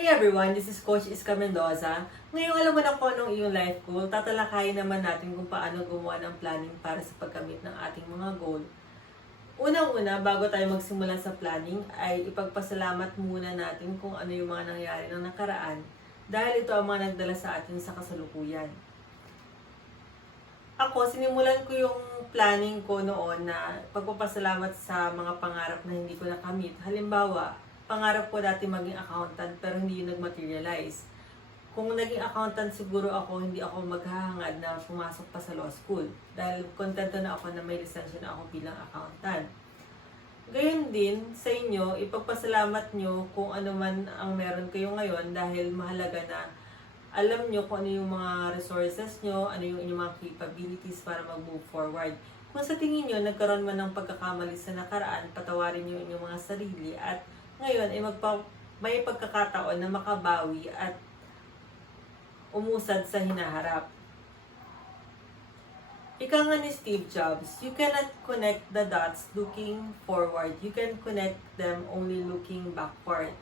Hey everyone, this is Coach Iska Mendoza. Ngayong alam mo na kung anong iyong life goal, tatalakayin naman natin kung paano gumawa ng planning para sa pagkamit ng ating mga goal. Unang-una, bago tayo magsimula sa planning, ay ipagpasalamat muna natin kung ano yung mga nangyari ng nakaraan dahil ito ang mga nagdala sa atin sa kasalukuyan. Ako, sinimulan ko yung planning ko noon na pagpapasalamat sa mga pangarap na hindi ko nakamit. Halimbawa, pangarap ko dati maging accountant pero hindi yun nag-materialize. Kung naging accountant siguro ako, hindi ako maghahangad na pumasok pa sa law school. Dahil kontento na ako na may lisensya na ako bilang accountant. Gayon din sa inyo, ipagpasalamat nyo kung ano man ang meron kayo ngayon dahil mahalaga na alam nyo kung ano yung mga resources nyo, ano yung inyong mga capabilities para mag-move forward. Kung sa tingin nyo, nagkaroon man ng pagkakamali sa nakaraan, patawarin nyo inyong mga sarili at ngayon ay may pagkakataon na makabawi at umusad sa hinaharap. Ika nga ni Steve Jobs, you cannot connect the dots looking forward. You can connect them only looking backward.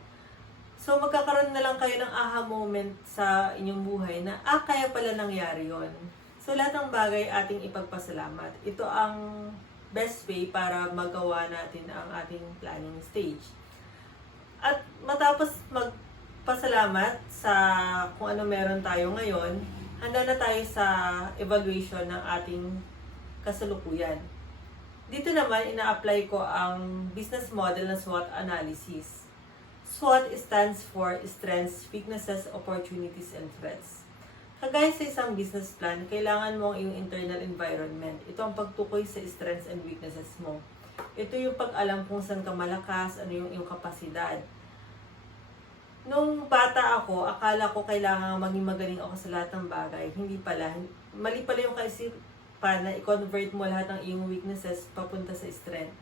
So, magkakaroon na lang kayo ng aha moment sa inyong buhay na, kaya pala nangyari yon. So, lahat ng bagay ating ipagpasalamat. Ito ang best way para magawa natin ang ating planning stage. At matapos magpasalamat sa kung ano meron tayo ngayon, handa na tayo sa evaluation ng ating kasalukuyan. Dito naman, ina-apply ko ang business model ng SWOT analysis. SWOT stands for Strengths, Weaknesses, Opportunities, and Threats. Kagaya sa isang business plan, kailangan mo ang iyong internal environment. Ito ang pagtukoy sa strengths and weaknesses mo. Ito yung pag-alam kung saan ka malakas, ano yung iyong kapasidad. Nung bata ako, akala ko kailangan maging magaling ako sa lahat ng bagay. Hindi pala. Mali pala yung kaisipan na i-convert mo lahat ng iyong weaknesses papunta sa strength.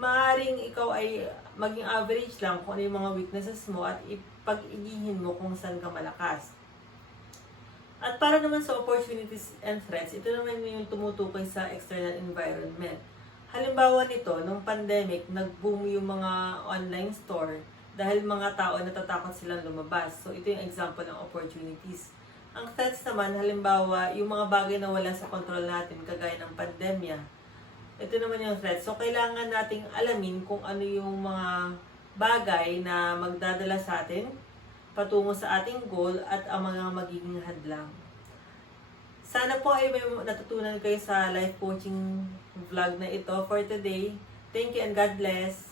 Maaaring ikaw ay maging average lang kung ano yung mga weaknesses mo at ipag-igihin mo kung saan ka malakas. At para naman sa opportunities and threats, ito naman yung tumutukoy sa external environment. Halimbawa nito, nung pandemic, nag-boom yung mga online store dahil mga tao natatakot silang lumabas. So ito yung example ng opportunities. Ang threats naman, halimbawa, yung mga bagay na wala sa control natin, kagaya ng pandemya. Ito naman yung threat. So, kailangan nating alamin kung ano yung mga bagay na magdadala sa atin patungo sa ating goal at ang mga magiging hadlang. Sana po ay may natutunan kayo sa life coaching vlog na ito for today. Thank you and God bless!